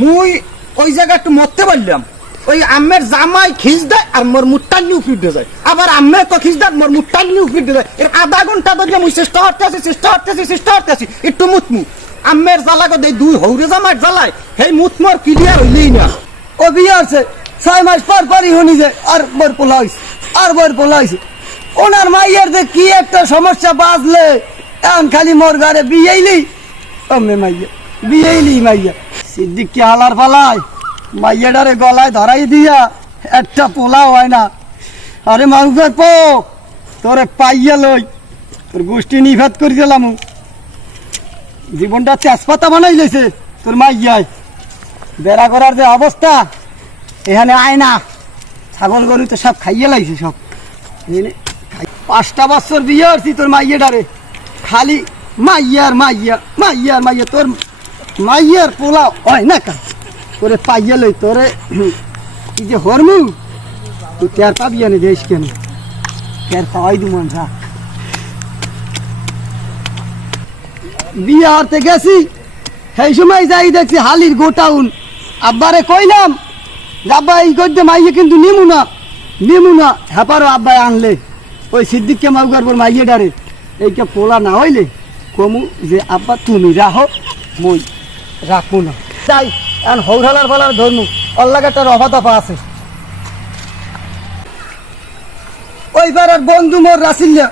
মুই ওই জায়গা একটু মরতে পারলাম ওই আমের জামাই খিস দেয় আর মোর মুটটা নিয়ে উফিট যায় আবার আম্মে তো খিস দেয় মোর মুটটা নিয়ে উফিট যায় এর আধা ঘন্টা ধরে মুই চেষ্টা করতেছি একটু মুতমু আম্মের জ্বালাগো দেই দুই হৌরে জামাই জ্বালায় সেই মুত মোর ক্লিয়ার হইলেই না ও বিয়ে আছে 6 মাস পরই হনি যায় আর বর পোলাইছে ওনার মাইয়ের যে কি একটা সমস্যা বাজলে এখন খালি মোর ঘরে বিয়েইলি আম্মে মাইয়া সিদ্দিক কি হালার ফালায় মাইয়াডারে গলায় ধরাই দিয়া একটা পোলা হয় না আরে মানুষের পো তোরে পাইয়া লই তোর গোষ্ঠী নিভাত করে দিলাম জীবনটা তেজপাতা বানাই লেছে তোর মাইয়ায় বেড়া করার যে অবস্থা এখানে আয় না ছাগল গরু তো সব খাইয়ে লাইছে সব 5টা বছর বিয়ে হচ্ছি তোর মাইয়াডারে খালি মাইয়ার তোর মাইয়ার পোলা হয় না কা তোরে পাইয়া লই তোরে কি যে হরমু তুই টের পাবি আনে দেশ কেন টের পাওয়াই দু মন রাখ বিয়ে হতে গেছি সেই সময় যাই দেখছি হালির গোটাউন আব্বারে কইলাম আব্বা এই করতে মাইয়ে কিন্তু নিমু না হ্যাপারও আব্বাই আনলে ওই সিদ্দিককে মাউগার পর মাইয়ে ডারে এইকে পোলা না হইলে কমু যে আব্বা তুমি রাহো মই রাখবো না তাই এখন হৌরালার ফালার ধরমু অল্লাগাটার অফা দফা আছে ওই পাড়ার বন্ধু মোর রাসিল্লা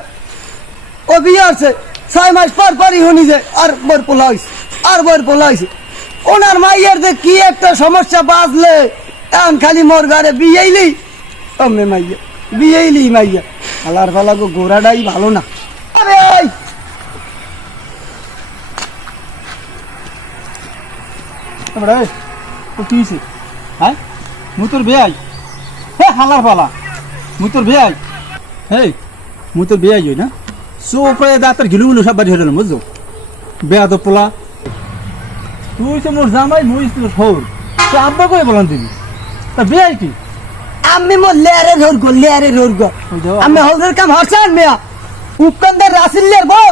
ও বিয়ে আছে 6 মাস পরই হনি যায় আর বর পোলা হয়েছে ওনার মাইয়ের যে কি একটা সমস্যা বাজলে এখন খালি মোর ঘরে বিয়েইলি আম্মে মাইয়া হালার ফালাগো গোড়াটাই ভালো না আরে কি হ্যাঁ মুই তোর বেয়াই হে হালার পালা মুই তোর বেয়াই হেই মুই তোর বেয়াই হই না সোফায় দাঁতের গিলুগুলো সব বাড়ি হয়ে বুঝছো বেয়া তো পোলা তুই তো মোর জামাই মুই তোর হৌর তো আব্বা করে বলান দিবি তা বেয়াই কি আমি মোর লেয়ারে রোর গো আমি হলদের কাম হরসান মিয়া উপকান্দার রাসিল্লের বউ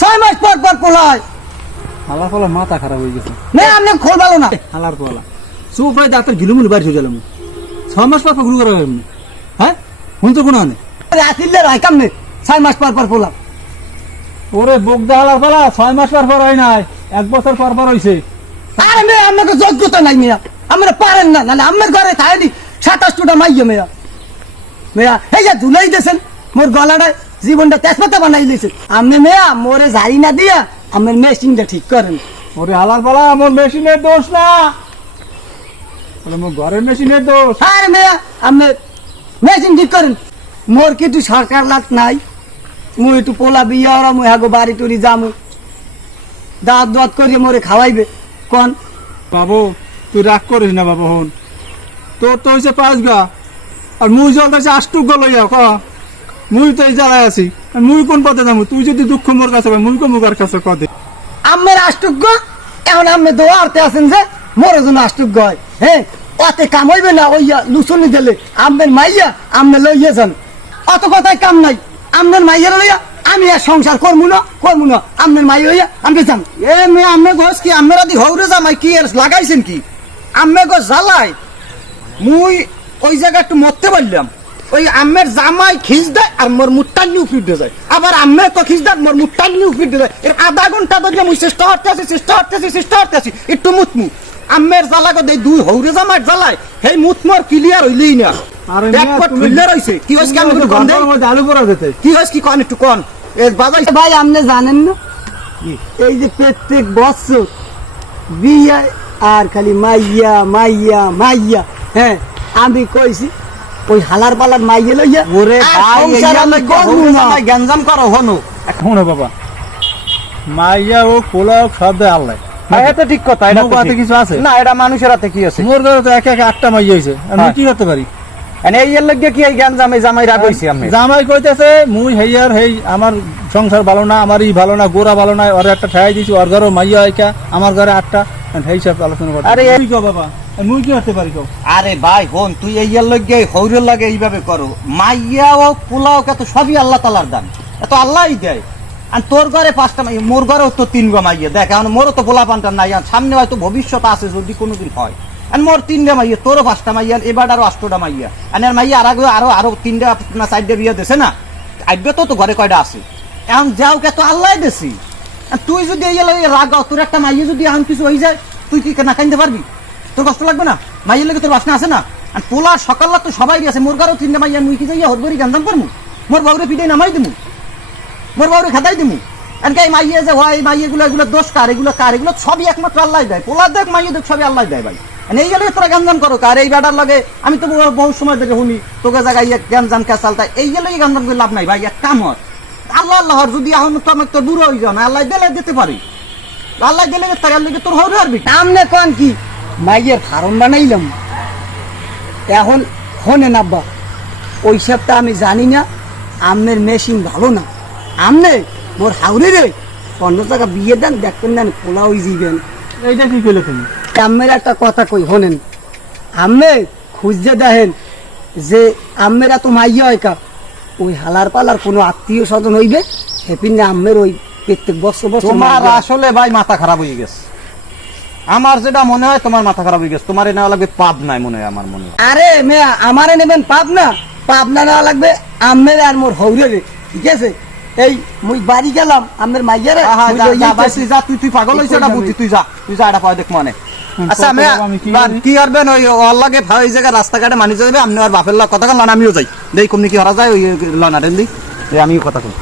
6 মাস পর পোলায় হালার পালা মাথা খারাপ হয়ে গেছে না আমি খোল ভালো না হালার পালা সোফায় দাঁতের গিলুগুলো বাড়ি হয়ে গেলাম 6 মাস পর গুলো করা হ্যাঁ হুন তো কোনো নেই রাসিল্লের হয় কামনে 6 মাস পর পোলা ওরে বগদা হালার পালা 6 মাস পর হয় নাই 1 বছর পর হইছে আরে মেয়ে আমাকে যোগ্যতা নাই মেয়া আমরা পারেন না নাহলে আমার ঘরে থাকি 27টা মাইয়া মেয়া এই যে ধুলাই দিয়েছেন মোর গলাটায় জীবনটা তেজপাতা বানাই দিয়েছে আমি মেয়া মোরে ঝাড়ি না দিয়া আমার মেশিনটা ঠিক করেন ওরে হালার পালা আমার মেশিনের দোষ না আমার ঘরের মেশিনের দোষ আরে মেয়া আপনি মেশিন ঠিক করেন মোর কিছু সরকার লাগ নাই মুই একটু পোলা বিয়া ওরা মুই হাগো বাড়ি টুরি যামু দাঁত করিয়ে মোরে খাওয়াইবে কোন বাবু তুই রাগ করিস না বাবু হন তোর তো হয়েছে 5 গা আর মুই জলতেছে 8 গা লইয়া ক মুই তো এই জ্বালায় আছি মুই কোন পথে যাবো তুই যদি দুঃখ মোর কাছে মুই কোন মুখার কাছে কদে আমের আষ্টুগ্য এখন আমি দোয়ারতে আছেন যে মোর জন্য আষ্টুগ্য হয় হ্যাঁ অতে কাম হইবে না ওইয়া লুচনি দিলে আমের মাইয়া আমনে লইয়া যান অত কথায় কাম নাই আমনের মাইয়া লইয়া আমি আর সংসার করবো না আমনের মাইয়া হইয়া আমি যান এ মেয়ে আম্মে গোস কি আম্মেরা দি হৌরে জামাই কি আর লাগাইছেন কি আম্মে গো জ্বালায় মুই ওই জায়গা একটু মরতে পারলাম ওই আম্মের জামাই খিস দেয় আর মোর মুটটা নিয়ে উফিট যায় আবার আম্মে তো খিস দেয় মোর মুটটা নিয়ে উফিট যায় এর আধা ঘন্টা ধরে মুই চেষ্টা করতেছি একটু মুতমু আম্মের জ্বালাগো দেই দুই হৌরে জামাই জ্বালায় সেই মুত মোর ক্লিয়ার হইলেই না আরে ব্যাকপট ফিল্লে রইছে কি হইছে কি আমি কোন দেই আলু পড়া যেতে কি হইছে কি কোন একটু কোন এ বাজাই ভাই আপনি জানেন না এই যে প্রত্যেক বছর বিয়ে আর খালি মাইয়া হ্যাঁ আমি কইছি ওই হালার পালার মাইয়ে লইয়া ওরে ভাই সংসার আমি করবো না। গঞ্জাম করো হনো এখন বাবা মাইয়া ও পোলা সব দেয় আল্লাহ এটা ঠিক কথা এটা মোর হাতে কিছু আছে না এটা মানুষের হাতে কি আছে মোর ঘরে তো এক 8টা মাইয়া হইছে আমি কি করতে পারি এনে এই এর লাগি কি এই গঞ্জামে জামাই রাগ হইছে আমি জামাই কইতেছে মুই হেইয়ার হেই আমার সংসার ভালো না আমার ই ভালো না গোরা ভালো না ওর একটা ঠাই দিছি ওর ঘরে মাইয়া আইকা আমার ঘরে 8টা হেই সব আলোচনা করতে আরে তুই কও বাবা মুই কি করতে পারি কও আরে ভাই হন তুই এই এর লাগি হৌরের লাগে এইভাবে করো মাইয়া ও পোলাও কত সবই আল্লাহ তাআলার দান এত আল্লাহই দেয় আর তোর ঘরে 5টা মাইয়া, মোর ঘরেও তো 3 গো মাইয়া। দেখ এখন মোরও তো পোলা পান্টার নাই, আর সামনে হয়তো ভবিষ্যৎ আছে যদি কোনোদিন হয়। আর মোর 3টা মাইয়া, তোরও 5টা মাইয়া, এবার আরো 8টা মাইয়া। আর মাইয়া আর আগে আরো 3টা না 4টা বিয়ে দিছে না, আইবে তো ঘরে কয়টা আছে। এখন যাও কে তো আল্লাহ দেছি। আর তুই যদি এই রাগাও, তোর একটা মাইয়া যদি এখন কিছু হয়ে যায়, তুই কি না কাইতে পারবি? তোর কষ্ট লাগবে না? মাইয়ের লেগে তোর বাসনা আছে না? আর পোলা সকাল তো সবাই আছে, মোর ঘরেও 3টা মাইয়া, মুই কি যাইয়া হরবরি গান্ধাম করমু? মোর বাবুরে পিঠে নামাই দিমু, মোর বাবুরে খাতাই দিমু। এনকে এই মাইয়ে যে হয়, এই মাইয়েগুলো এগুলো দোষ কার? এগুলো কার? এগুলো সবই একমাত্র আল্লাহ দেয়। পোলা দেখ মাইয়ে দেখ সবই আল্লাহ দেয় ভাই। এই গেলে তোরা গান্ধাম করো কার? এই বেটার লাগে আমি তো বহু সময় থেকে শুনি তোকে জায়গায় গ্যাঞ্জাম ক্যাসালতা, এই গেলে গান্ধাম করে লাভ নাই ভাই। এক কাম হয় আল্লাহ আল্লাহর, যদি এখন তো আমার তোর বুড়ো হয়ে যাও না, আল্লাহ দিলে দিতে পারি, আল্লাহ দিলে তার লেগে তোর হরে পারবি। আমনে কোন কি মাইয়ের ফার্ম বানাইলাম? এখন ফোনে নাব্বা ওই সবটা আমি জানি না। আমের মেশিন ভালো না, আমনে মোর হাউরে রে 15 টাকা বিয়ে দেন, দেখবেন না পোলা হয়ে যাবেন। এইটা কি কইলে তুমি? আমের একটা কথা কই শোনেন, আমনে খুঁজতে দেখেন যে আমের এত মাইয়া হয় কা, ওই হালার পালার কোনো আত্মীয় স্বজন হইবে হেপিন না আমের ওই প্রত্যেক বছর বছর তোমার মাইয়া। আসলে ভাই মাথা খারাপ হয়ে গেছে। আমার যেটা মনে হয় তোমার মাথা খারাপ হয়ে গেছে, তোমার নেওয়া লাগবে পাপ নাই মনে হয়, আমার মনে হয়। আরে মেয়া আমারে নেবেন পাবনা, পাবনা নেওয়া লাগবে আমের আর মোর হৌরে রে, ঠিক আছে? এই মুই বাড়ি গেলাম আমের মাইয়ারে, আহা, মুই যা, লইয়া যা, ভাই, গেছি। তুই যা, তুই পাগল হয়েছে এটা বুঝছি, তুই যা এটা পাওয়া দেখ মনে। আচ্ছা কত মেয়া, বাবা, আমি কি বা করি? কি করবেন ওই ওর লাগে ওই জায়গায় রাস্তাঘাটে মানি যাবে, আপনি আর বাপের লাগ কথা কন, আমিও যাই দেই কমনি কি হরা যায় ওই লনারেন দি, আমিও কথা কই।